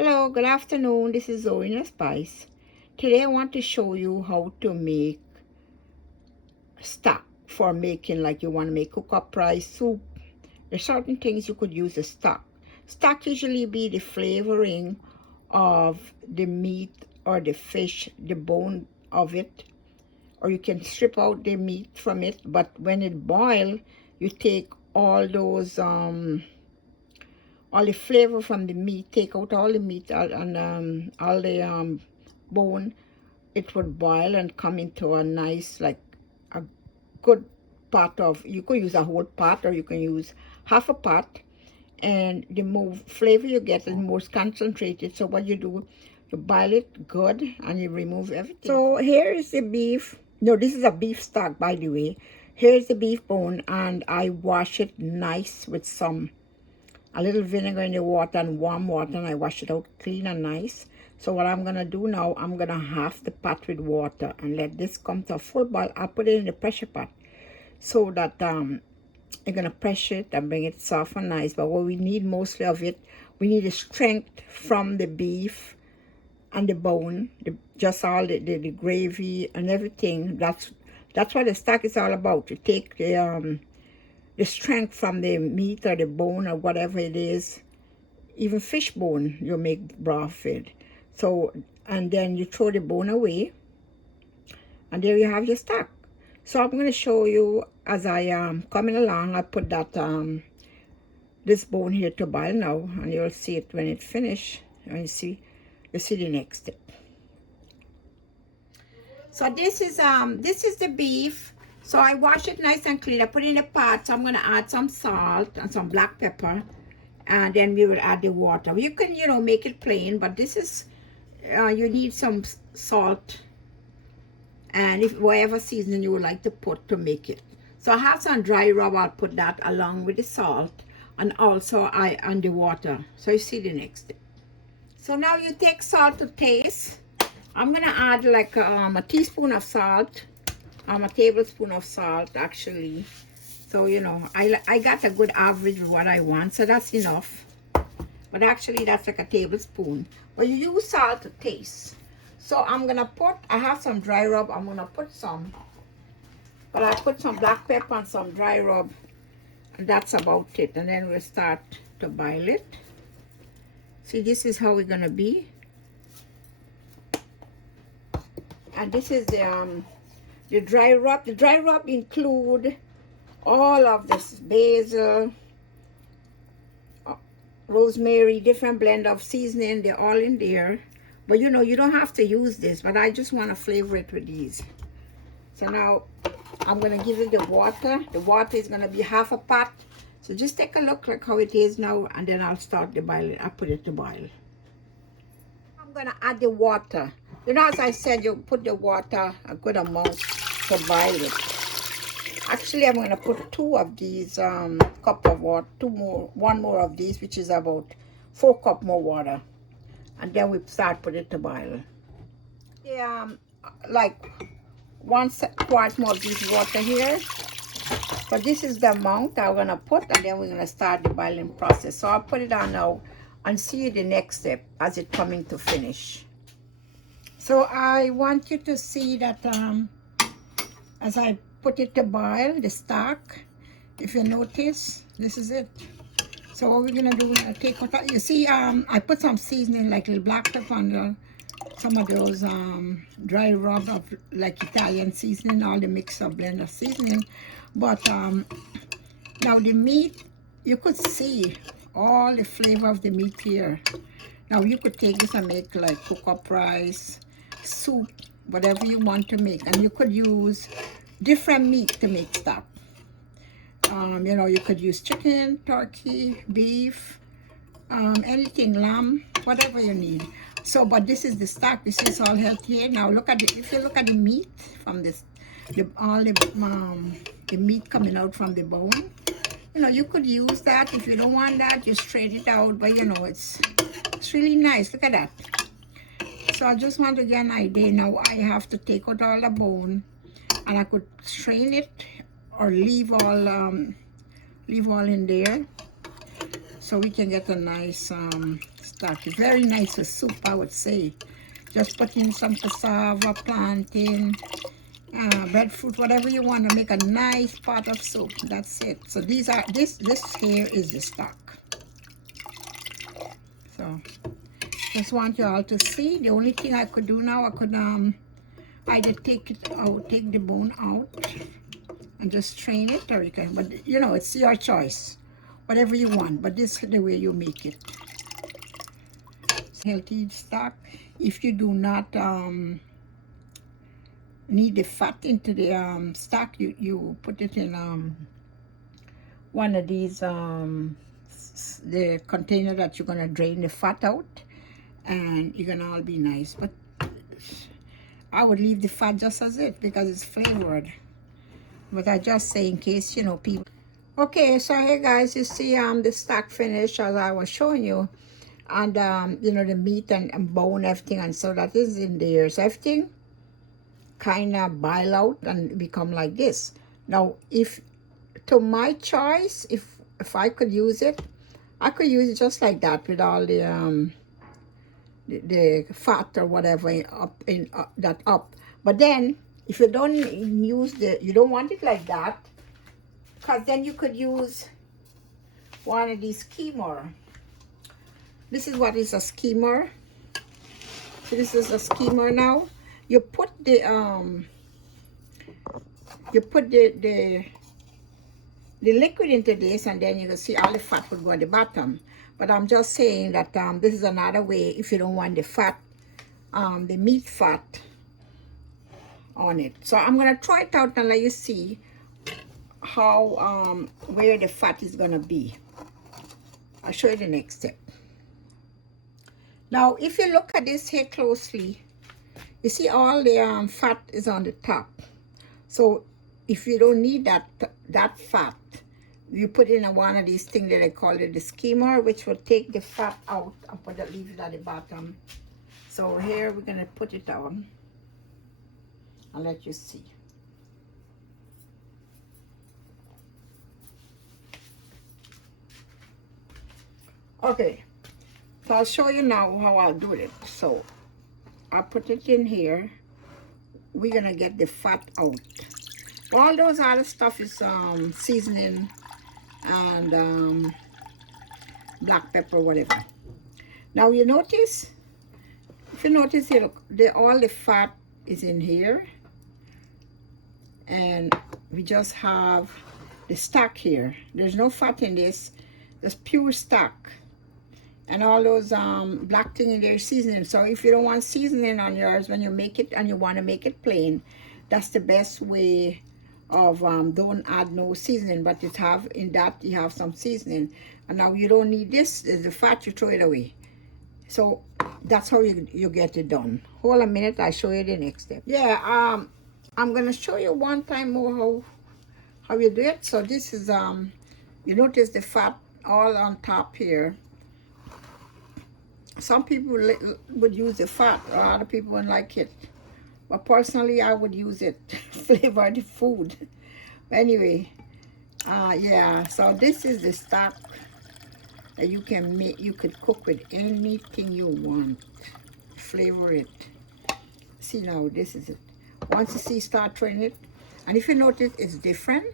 Hello, good afternoon. This is Zoe in a Spice. Today I want to show you how to make stock for making, like you want to make cook up rice, soup. There's certain things you could use as stock. Stock usually be the flavoring of the meat or the fish, the bone of it, or you can strip out the meat from it. But when it boil, you take all the flavor from the meat, take out all the meat and all the bone. It would boil and come into a nice, like a good pot of, you could use a whole pot or you can use half a pot, and the more flavor you get is more concentrated. So what you do, you boil it good and you remove everything. So here is the beef. No, this is a beef stock, by the way. Here's the beef bone, and I wash it nice with a little vinegar in the water and warm water, and I wash it out clean and nice. So what I'm gonna do now, I'm gonna half the pot with water and let this come to a full boil. I'll put it in the pressure pot so that you're gonna pressure it and bring it soft and nice. But what we need mostly of it, we need the strength from the beef and the bone, just all the gravy and everything. That's what the stock is all about. You take the strength from the meat or the bone or whatever it is, even fish bone you make broth with. So, and then you throw the bone away, and there you have your stock. So I'm going to show you as I am coming along. I put that this bone here to boil now, and you'll see it when it finish. And you see the next step. So this is the beef. So I wash it nice and clean. I put it in a pot. So I'm going to add some salt and some black pepper. And then we will add the water. You can, make it plain. But this is, you need some salt. And if whatever seasoning you would like to put to make it. So I have some dry rub. I'll put that along with the salt. And also and the water. So you see the next step. So now you take salt to taste. I'm going to add like a teaspoon of salt. A tablespoon of salt actually. So I got a good average of what I want, so that's enough. But actually that's like a tablespoon. But you use salt to taste. So I have some dry rub. I'm gonna put some, but I put some black pepper and some dry rub, and that's about it. And then we'll start to boil it. See, this is how we're gonna be. And this is the dry rub. The dry rub include all of this basil, rosemary, different blend of seasoning. They're all in there. But you don't have to use this, but I just want to flavor it with these. So now I'm going to give it the water. The water is going to be half a pot. So just take a look like how it is now, and then I'll start the boil. I'll put it to boil. I'm going to add the water. As I said, you put the water a good amount to boil it. Actually, I'm going to put 2 of these cup of water, one more of these, which is about 4 cup more water. And then we start put it to boil. Yeah, like 1 quart more of this water here. But this is the amount I'm going to put, and then we're going to start the boiling process. So I'll put it on now and see the next step as it coming to finish. So I want you to see that as I put it to boil, the stock, if you notice, this is it. So what we're gonna do, we're gonna take out, you see, I put some seasoning like little black pepper and some of those dry rub of like Italian seasoning, all the mix of blend of seasoning. But now the meat, you could see all the flavor of the meat here. Now you could take this and make like cook up rice, soup, whatever you want to make, and you could use different meat to make stock. You could use chicken, turkey, beef, anything, lamb, whatever you need. So, but this is the stock. This is all healthy here. Now look at if you look at the meat from this, all the meat coming out from the bone. You could use that. If you don't want that, you straight it out. But it's really nice. Look at that. So I just want to get an idea. Now I have to take out all the bone, and I could strain it or leave all in there, so we can get a nice stock. It's very nice with soup, I would say. Just put in some cassava, plantain, breadfruit, whatever you want to make a nice pot of soup. That's it. So these are this here is the stock. So just want you all to see. The only thing I could do now, I could either take it out, take the bone out, and just strain it, or you can. But you know, it's your choice, whatever you want. But this is the way you make it. It's healthy stock. If you do not need the fat into the stock, you put it in one of these the container that you're gonna drain the fat out, and you're gonna all be nice. But I would leave the fat just as it, because it's flavored. But I just say in case, you know, people. Okay, so here guys, you see the stock finished as I was showing you, and you know, the meat and bone, everything, and so that is in there. So everything kind of boil out and become like this. Now, if to my choice, if I could use it, I could use it just like that with all the fat or whatever up in that up. But then if you don't use you don't want it like that, because then you could use one of these skimmer. This is what is a skimmer. So this is a skimmer. Now you put the liquid into this, and then you can see all the fat would go at the bottom. But I'm just saying that this is another way if you don't want the fat, the meat fat on it. So I'm gonna try it out and let you see how where the fat is gonna be. I'll show you the next step. Now, if you look at this here closely, you see all the fat is on the top. So if you don't need that fat, you put in one of these things that I call it the skimmer, which will take the fat out and leave it at the bottom. So here we're gonna put it on. I'll let you see. Okay, so I'll show you now how I'll do it. So I'll put it in here. We're gonna get the fat out. All those other stuff is seasoning and black pepper, whatever. Now you notice, if you notice here, look, all the fat is in here, and we just have the stock here. There's no fat in this, there's pure stock. And all those black thing in there seasoning. So if you don't want seasoning on yours when you make it and you want to make it plain, that's the best way of don't add no seasoning. But you have in that you have some seasoning. And now you don't need this, the fat, you throw it away. So that's how you get it done. Hold a minute, I'll show you the next step. Yeah, I'm gonna show you one time more how you do it. So this is you notice the fat all on top here. Some people would use the fat, or other people wouldn't like it. But personally, I would use it, flavor the food. Anyway, yeah, so this is the stock that you can make. You could cook with anything you want. Flavor it. See now, this is it. Once you see, start trying it. And if you notice, it's different.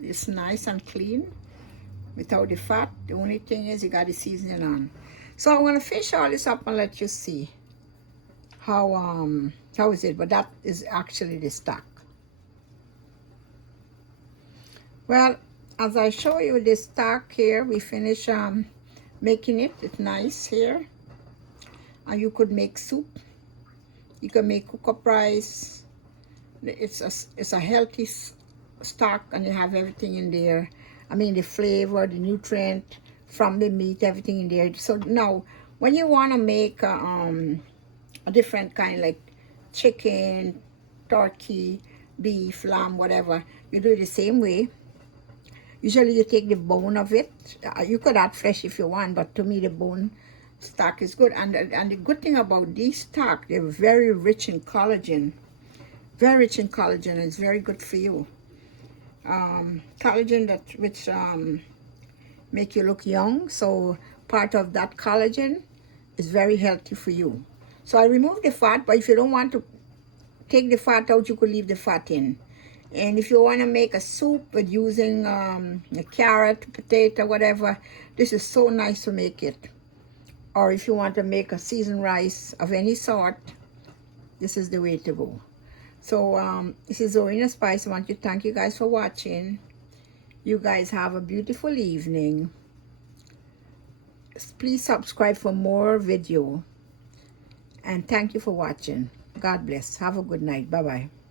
It's nice and clean without the fat. The only thing is you got the seasoning on. So I'm gonna fish all this up and let you see how is it, but that is actually the stock. Well, as I show you the stock here, we finish making it. It's nice here. And you could make soup. You can make cook-up rice. It's a healthy stock, and you have everything in there. I mean, the flavor, the nutrient from the meat, everything in there. So now, when you want to make a different kind, like chicken, turkey, beef, lamb, whatever, you do it the same way. Usually you take the bone of it. You could add flesh if you want, but to me the bone stock is good. And the good thing about these stock, they're very rich in collagen. Very rich in collagen, and it's very good for you. Collagen which make you look young. So part of that collagen is very healthy for you. So I remove the fat, but if you don't want to take the fat out, you could leave the fat in. And if you want to make a soup with using a carrot, potato, whatever, this is so nice to make it. Or if you want to make a seasoned rice of any sort, this is the way to go. So this is Zorina Spice. I want to thank you guys for watching. You guys have a beautiful evening. Please subscribe for more video. And thank you for watching. God bless. Have a good night. Bye-bye.